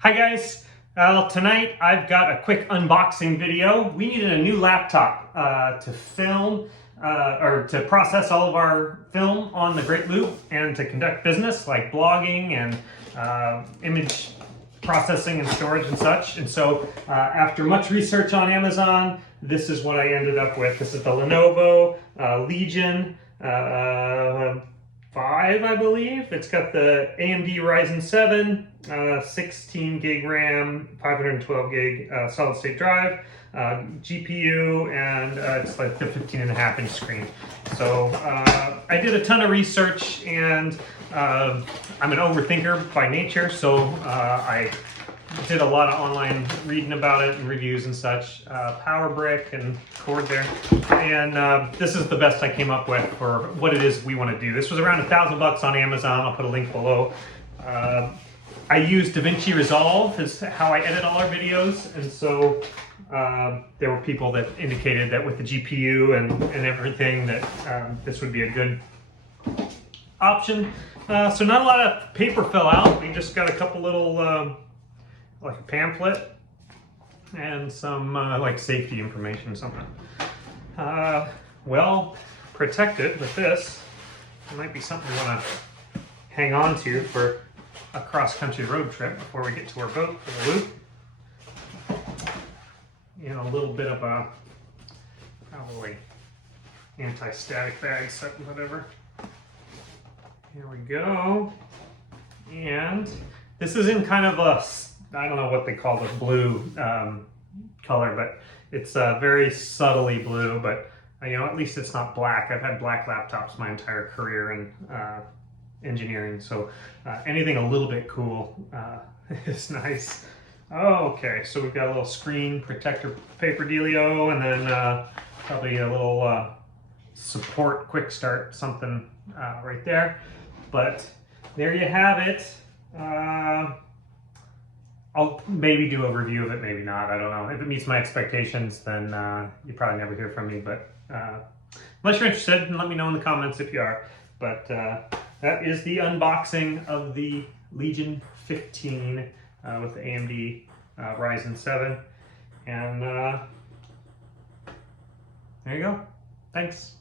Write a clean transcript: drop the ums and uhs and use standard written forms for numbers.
Hi guys, tonight I've got a quick unboxing video. We needed a new laptop to film or to process all of our film on the Great Loop and to conduct business like blogging and image processing and storage and such. And so after much research on Amazon, this is what I ended up with. This is the Lenovo Legion 5, I believe. It's got the AMD Ryzen 7, 16 gig RAM, 512 gig solid state drive, GPU, and it's like the 15.5-inch screen. So I did a ton of research, and I'm an overthinker by nature, so I did a lot of online reading about it and reviews and such, power brick and cord there, and this is the best I came up with for what it is we want to do. This was around $1,000 on Amazon. I'll put a link below. I use Davinci Resolve is how I edit all our videos, and so there were people that indicated that with the GPU and everything that this would be a good option. So not a lot of paper fell out. We just got a couple little like a pamphlet and some like safety information, something. Well protected with this. It might be something we want to hang on to for a cross-country road trip before we get to our boat for the loop. You know, a little bit of a probably anti-static bag set and whatever. Here we go. And this is in kind of a, I don't know what they call the blue color, but it's very subtly blue, but you know, at least it's not black. I've had black laptops my entire career in engineering, so anything a little bit cool is nice. Okay, so we've got a little screen protector paper dealio, and then probably a little support quick start something right there. But there you have it. I'll maybe do a review of it, maybe not, I don't know. If it meets my expectations, then you probably never hear from me, but unless you're interested, let me know in the comments if you are. But that is the unboxing of the Legion 15 with the AMD Ryzen 7. And there you go. Thanks.